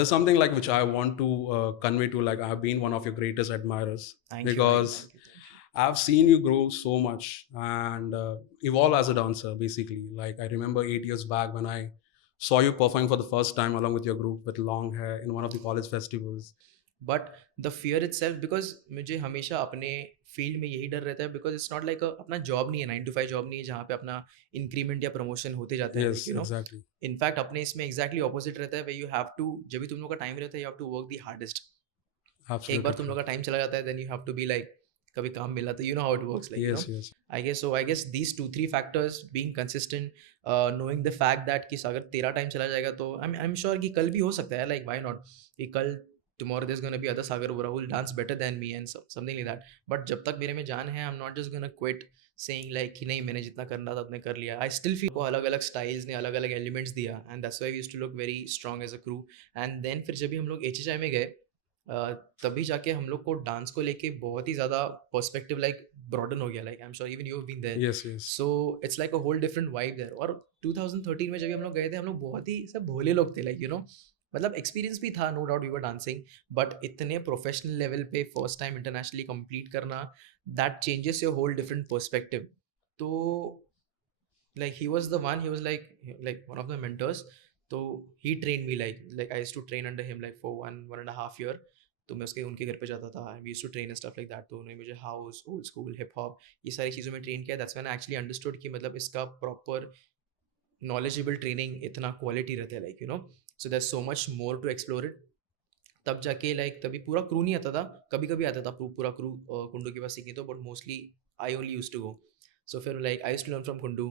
there's something like which I want to convey to, like, I've been one of your greatest admirers Thank you, भाई. because Thank you. Thank you. I've seen you grow so much and evolve as a dancer. Basically, like I remember 8 years back when I saw you performing for the first time along with your group with long hair in one of the college festivals. But the fear it self, because मुझे हमेशा अपने field में यही डर रहता है, because it's not like अपना job नहीं है, 9 to 5 जॉब नहीं है जहाँ पे अपना इंक्रीमेंट या प्रमोशन होते जाते हैं, like Yes, you know. exactly. In fact अपने इसमें एग्जैक्टली ऑपोजिट रहता है, वे यू हैव टू, जब भी तुम लोग का टाइम रहता है, you have to work the hardest. एक बार Absolutely तुम लोग true. का टाइम चला जाता है, then you have to be like, कभी काम मिला तो you know how it works, like you know. Yes, yes. I guess these 2-3 factors being consistent, knowing the fact that कि अगर तेरा टाइम चला जाएगा तो आई एम श्योर कि कल भी हो सकता है, लाइक व्हाई नॉट, कि कल tomorrow there's going to be other Sagar Bora who will dance better than me and something like that. But जब तक मेरे में जान है, I'm not just gonna quit saying like कि नहीं, मैंने जितना करना था उतने कर लिया. I still feel को अलग अलग styles ने अलग अलग elements दिया, and that's why we used to look very strong as a crew. And then फिर जब भी हम लोग HHI में गए, तभी जाके हम लोग को डांस को लेके बहुत ही ज़्यादा पर्सपेक्टिव लाइक ब्रॉडन हो गया, like I am sure even you have been there. Yes, yes. So it's like a whole different vibe there. और 2013 में जब हम लोग गए थे, हम लोग बहुत ही सब भोले लोग थे, लाइक यू नो. मतलब एक्सपीरियंस भी था, no doubt we were dancing, but इतने प्रोफेशनल लेवल पे फर्स्ट टाइम इंटरनेशनली कंप्लीट करना, that changes your whole different perspective. तो like he was like one of the mentors. So he trained me, like I used to train under him like for 1.5 year. तो मैं उसके उनके घर पे जाता था, we used to train and stuff like that. तो उन्होंने मुझे house, old school, hip hop, ये सारी चीज़ों में ट्रेन किया. That's when I actually understood कि मतलब इसका प्रॉपर नॉलेजेबल ट्रेनिंग इतना क्वालिटी रहता है, like you know. So there so much more to explore it. तब जाके लाइक तभी पूरा क्रू नहीं आता था, कभी कभी आता था पूरा क्रू कुंडू के पास सीखी तो, but mostly I only use to go. So फिर like I use to learn from Kundu.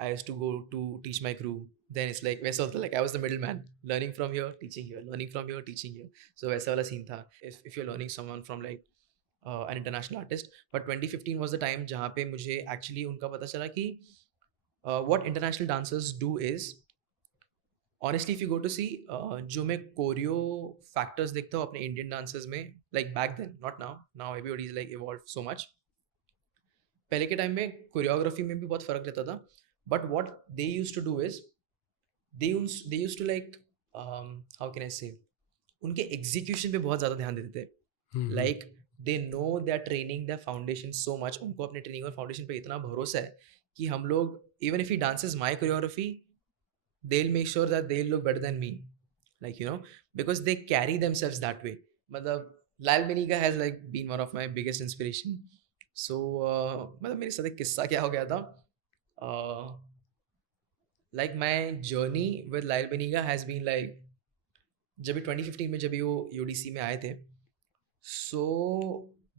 I used to go to teach my crew. Then it's like वैसा होता, like I was the middleman, learning from here, teaching here, learning from here, teaching here. So वैसा वाला scene था. If you're learning someone from like an international artist, but 2015 was the time जहाँ पे मुझे actually उनका पता चला कि what international dancers do is, honestly if you go to see, जो मैं कोरियो factors देखता हूँ अपने Indian dancers में, like back then, not now. Now everybody is like evolved so much. पहले के टाइम में कोरियोग्राफी में भी बहुत फर्क रहता था, but what they used to do is, they used to like, how can I say, उनके एग्जीक्यूशन पे बहुत ज़्यादा ध्यान देते थे. Mhm. Like they know they are training the foundation so much, उनको अपने ट्रेनिंग और फाउंडेशन पे इतना भरोसा है कि हम लोग, even if he dances my choreography, they will make sure that they will look better than me, like you know, because they carry themselves that way. मतलब लाल बेनीगा has like been one of my biggest inspiration. So मतलब मेरे साथ एक किस्सा क्या हो गया था. लाइक माई जर्नी विद लाइल बेनीगा हैज़ बीन लाइक, जब भी 2015 में जब भी वो यूडीसी में आए थे, so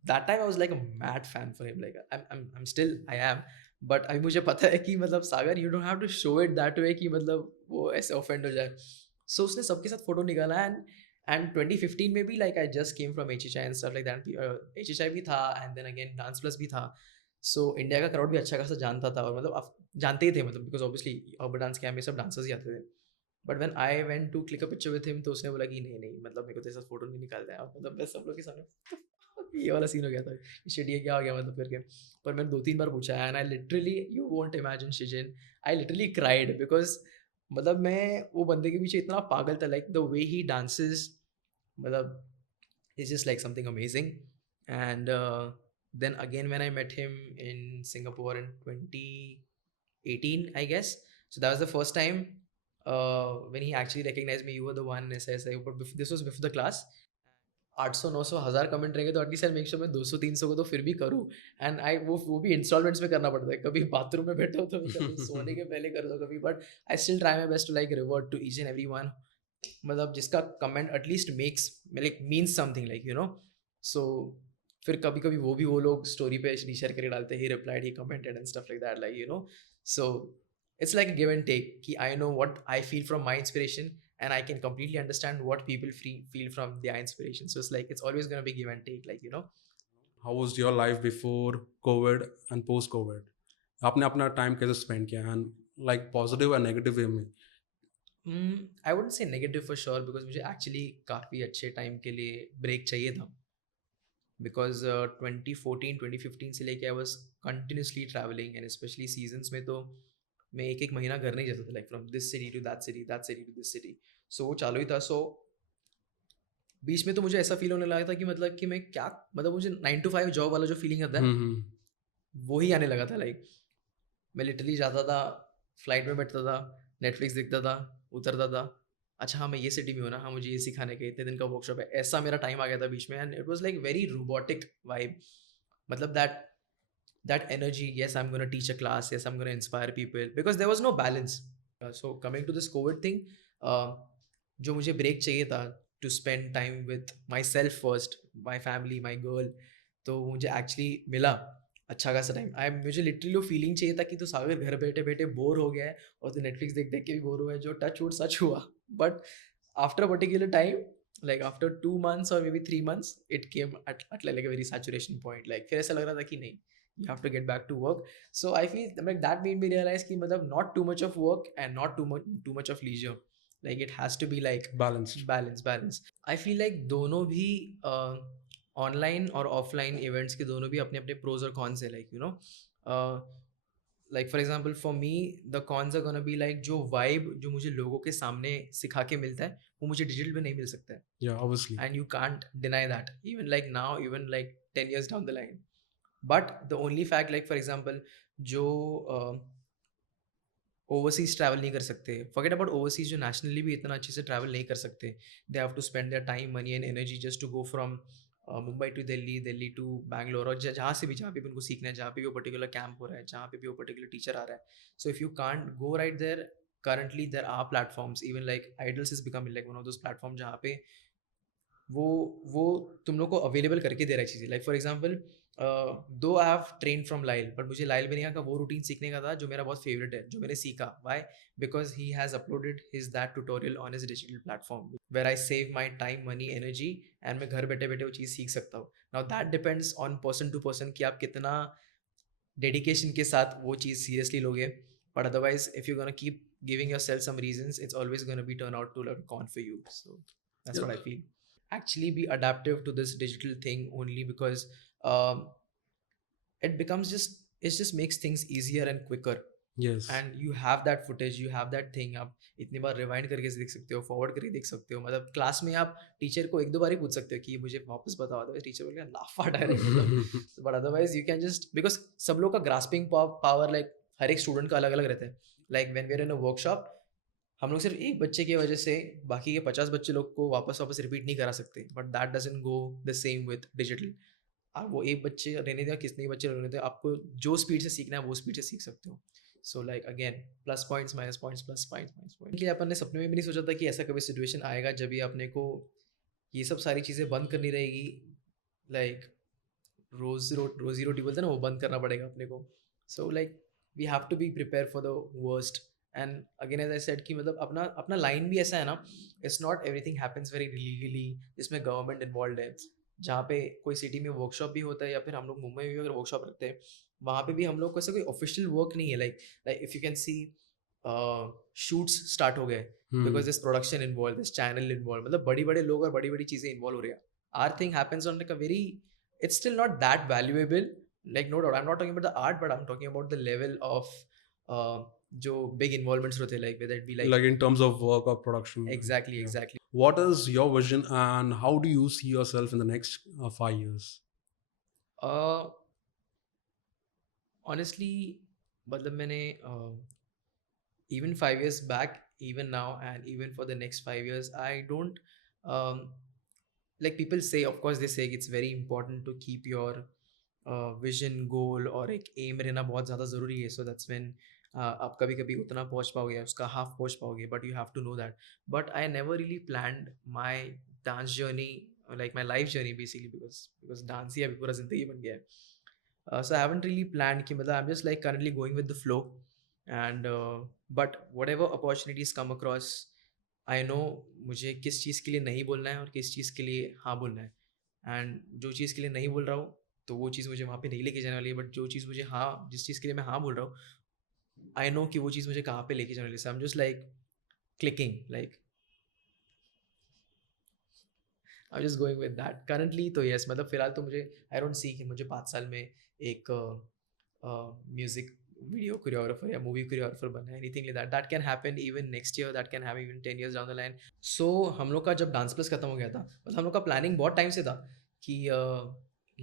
that time I was like a mad fan for him, like I am still I am. But अभी मुझे पता है कि मतलब Sagar, you don't have to show it that way कि मतलब वो ऐसे ऑफेंड हो जाए. सो उसने सबके साथ फोटो निकाला, एंड 2015 में भी like I just came from H H I and stuff like that. H H I भी था, and then again dance plus भी था. सो इंडिया का क्राउड भी अच्छा खासा जानता था, और मतलब आप जानते ही थे, मतलब because obviously urban dance camp में सब डांसर्स ही आते थे. But when I went to click a picture with him, तो उसने बोला कि नहीं नहीं, मतलब मेरे को तेरे साथ फोटो नहीं निकालना है. और मतलब मैं सब लोग के सामने ये वाला सीन हो गया था, शिट ये क्या हो गया मतलब करके. पर मैंने 2-3 बार पूछा, and I literally, you won't imagine शिजिन, I literally cried, because मतलब मैं वो बंदे के पीछे इतना पागल था, like the way he dances, मतलब it's just like something amazing. And then again when I met him in Singapore in 2018, I guess, so that was the first time when he actually recognized me. You were the one, ऐसा but this was before the class. 800-900 हज़ार comment रहेंगे तो at least I make sure मैं 200-300 को तो फिर भी करूँ. एंड आई वो भी इंस्टॉलमेंट्स में करना पड़ता है, कभी बाथरूम में बैठा हो तो भी कर दो, सोने के पहले कर दो कभी. But I still try my best to like revert to each and every one, मतलब जिसका comment at least makes like means something, like you know. So फिर कभी कभी वो भी वो लोग स्टोरी पे रीशेयर करके डालते, he replied, he commented and stuff like that, like you know. So it's like give and take, कि I know what I feel from my inspiration, and I can completely understand what people feel from their inspiration. So it's like it's always going to be give and take, like you know. How was your life before COVID and post COVID? आपने अपना time कैसे spend किया and like positive और negative way में? I wouldn't say negative for sure, because मुझे actually काफ़ी अच्छे time के लिए ब्रेक चाहिए था. बिकॉज 2014-2015 से लेके I was continuously travelling, and specially seasons में तो मैं एक एक महीना घर नहीं जाता था, like from this city to that city, that city to this city. So वो चालू ही था. सो बीच में तो मुझे ऐसा फील होने लगा था कि मतलब कि मैं क्या, मतलब मुझे 9 to 5 जॉब वाला जो फीलिंग आता है हम्म। वो ही आने लगा था। लाइक मैं लिटरली जाता था, फ्लाइट में बैठता था, नेटफ्लिक्स देखता था, उतरता था, अच्छा हाँ मैं ये सिटी में हूँ ना, हाँ मुझे ये सिखाने का इतने दिन का वर्कशॉप है, ऐसा मेरा टाइम आ गया था बीच में। And it was like very robotic vibe, मतलब that energy, yes I'm going to teach a class, yes I'm going to inspire people, because there was no balance. So coming to this covid thing, uh, जो मुझे break चाहिए था to spend time with myself first, my family, my girl, तो मुझे actually मिला अच्छा खासा time. आई मुझे लिटरली वो फीलिंग चाहिए था कि तो सागर घर बैठे बैठे बोर हो गया है और तो नेटफ्लिक्स देख देख के भी बोर हुआ है, जो टच वुड सच हुआ। But after a particular time, like after 2 months or maybe 3 months, it came at like a very saturation point, like फिर ऐसा लग रहा था कि नहीं, you have to get back to work. So I feel like that made me realize कि मतलब not too much of work and not too much of leisure, like it has to be like Balanced. balance. I feel like दोनों भी online और offline events के दोनों भी अपने अपने प्रोज और कॉन्स है, like you know, like for example for me the cons are gonna be like जो वाइब जो मुझे लोगों के सामने सिखा के मिलता है वो मुझे डिजिटल में नहीं मिल सकता है, Yeah, obviously. and you can't deny that even like now, even like 10 years down the line. But the only fact, like for example, जो ओवरसीज ट्रैवल नहीं कर सकते, फॉरगेट अबाउट ओवरसीज, जो नेशनली भी इतना अच्छे से ट्रैवल नहीं कर सकते, they have to spend their time, money and energy just to go from Mumbai to Delhi, Delhi to Bangalore, और जहाँ से भी, जहाँ पे भी उनको सीखना है, जहाँ पे भी वो पर्टिकुलर कैंप हो रहा है, जहाँ पे भी वो पर्टिकुलर टीचर आ रहा है, so if you can't go right there, currently there are platforms, even like idols is becoming like one of those platforms जहाँ पे वो वो तुम लोग को अवेलेबल करके दे रहा है चीज़ें। लाइक फॉर एग्जांपल, दो आई हैव ट्रेन फ्रॉम लाइल, बट मुझे लाइल बनिया का वो रूटीन सीखने का था जो मेरा बहुत फेवरेट है, जो मैंने सीखा, why, because he has uploaded his that tutorial on his digital platform where I save my time, money, energy, and मैं घर बैठे बैठे वो चीज़ सीख सकता हूँ। Now that depends on person to person कि आप कितना डेडिकेशन के साथ वो चीज़ सीरियसली लोगे, but otherwise if you gonna keep giving yourself some reasons, it's always going to be turn out to like a con for you. So that's what I Yeah. feel. Actually be adaptive to this digital thing only because um, it becomes just, it just makes things easier and quicker, Yes. and you have that footage, you have that thing, आप इतनी बार rewind करके देख सकते हो, forward करके देख सकते हो, मतलब क्लास में आप टीचर को एक दो बार ही पूछ सकते हो कि मुझे वापस बताओ, तो टीचर बोलेगा लाफा डायरेक्ट, मतलब but otherwise you can just, because सब लोग का ग्रास्पिंग पावर लाइक हर एक स्टूडेंट का अलग अलग रहता है। Like when we are in a workshop, हम लोग सिर्फ एक बच्चे की वजह से बाकी के 50 बच्चे लोग को वापस वापस रिपीट नहीं करा सकते, but that doesn't go the same with digital. आप वो एक बच्चे रहने दें, कितने बच्चे रहने दें, आपको जो स्पीड से सीखना है वो स्पीड से सीख सकते हो। So like again, plus points minus points, plus points minus point, कि अपन ने सपने में भी नहीं सोचा था कि ऐसा कभी सिचुएशन आएगा जब भी अपने को ये सब सारी चीज़ें बंद करनी रहेगी। लाइक रोजी रोटी बोलते हैं ना, वो बंद करना पड़ेगा अपने को। So like we have to be prepare for the worst. And again as I said कि मतलब अपना अपना लाइन भी ऐसा है ना, it's not everything happens very legally, जिसमें गवर्नमेंट इन्वॉल्व है। जहाँ पे कोई सिटी में वर्कशॉप भी होता है, या फिर हम लोग मुंबई में भी अगर वर्कशॉप रखते हैं, वहाँ पे भी हम लोग को ऐसा कोई ऑफिशियल वर्क नहीं है। Like if you can see shoots start हो गए, because this production involve, this channel involve, मतलब बड़ी बड़े लोग और बड़ी बड़ी चीज़ें इन्वॉल्व हो रही है। Our thing happens on like a very, it's still not that valuable, like no doubt I'm not talking about the art, but I'm talking about the level of जो big involvements होते हैं, like whether it be like Like in terms of work or production. exactly Yeah. exactly What is your vision and how do you see yourself in the next 5 years? uh honestly, मतलब मैंने even 5 years back, even now, and even for the next 5 years, I don't um, like people say, of course they say it's very important to keep your vision goal और एक M रहना बहुत ज़्यादा ज़रूरी है, so that's when आप कभी कभी उतना पहुंच पाओगे, उसका हाफ पहुंच पाओगे, but you have to know that. But I never really planned my dance journey, like my life journey basically, because dance ही अभी पूरा ज़िंदगी बन गया है। So I haven't really planned कि मतलब I am just like currently going with the flow, and but whatever opportunities come across, I know मुझे किस चीज़ के लिए नहीं बोलना है और किस चीज़ के लिए हाँ बोलना है। एंड जो चीज़ के लिए नहीं बोल रहा हूँ, तो वो चीज़ मुझे वहाँ पे नहीं लेके जाने वाली है, बट जो चीज़ मुझे हाँ, जिस चीज़ के लिए मैं हाँ बोल रहा हूँ, आई नो कि वो चीज़ मुझे कहाँ पे लेके जाने वाली है। आई am just like clicking, like I am just going with that currently. तो यस, मतलब फिलहाल तो मुझे, आई डोंट सी कि मुझे 5 साल में एक म्यूज़िक video choreographer या movie choreographer बनना है, anything like that. That can happen even next year, that can happen even 10 years down the line. So हम लोग का जब डांस प्लस खत्म हो गया था, मतलब हम लोग का प्लानिंग बहुत टाइम से था कि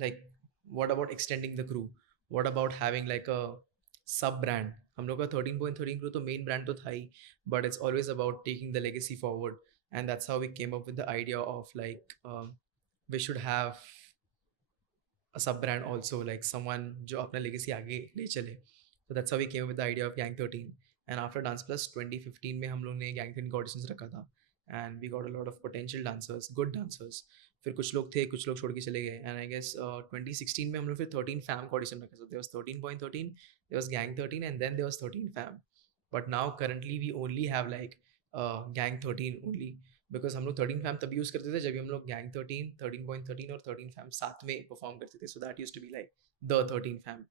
like what about extending the crew, what about having like a sub brand. हम लोग का 13.13 crew तो main brand तो था ही, but it's always about taking the legacy forward, and that's how we came up with the idea of like we should have a sub brand also, like someone जो अपना legacy आगे ले चले. So that's how we came up with the idea of Gang 13. And after Dance Plus 2015 में हम लोग ने Gang 13 का auditions रखा था, and we got a lot of potential dancers, good dancers. फिर कुछ लोग थे, कुछ लोग छोड़ के चले गए, and I guess 2016 में हम लोग फिर 13 fam का audition रखा था. There was 13.13, there was Gang 13, and then there was 13 fam. But now currently we only have like Gang 13 only, because हम लोग 13 फैम तभी यूज़ करते थे जब भी हम लोग गैंग 13, 13.13 और 13 फैम साथ में परफॉर्म करते थे. So that use to be like the 13 fam.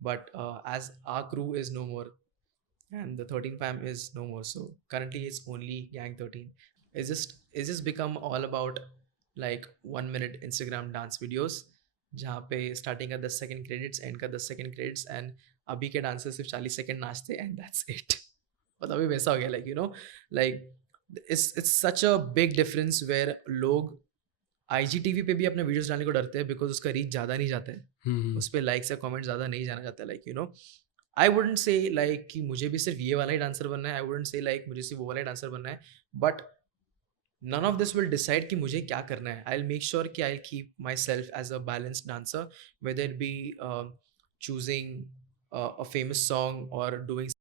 But as our crew is no more and the 13 fam is no more, so currently it's only Gang 13. It's just become all about like 1 minute Instagram dance videos जहाँ पे starting का 10 second credits, and का 10 second credits, and अभी के dancer सिर्फ 40 second नाचते and that's it. मतलब अभी वैसा हो गया, like you know, like it's such a big difference where लोग IGTV पे भी अपने वीडियोस डालने को डरते हैं बिकॉज उसका रीच ज़्यादा नहीं जाता है, उस पर लाइक्स या कमेंट ज़्यादा नहीं जाना जाता है. Like you no, I wouldn't say like कि मुझे भी सिर्फ ये वाला ही डांसर बनना है, आई वुडेंट से लाइक मुझे सिर्फ वो वाला ही डांसर बनना है, but none of this will decide कि मुझे क्या करना है. I'll make sure कि I'll keep myself as a balanced dancer, whether it be choosing a famous song or doing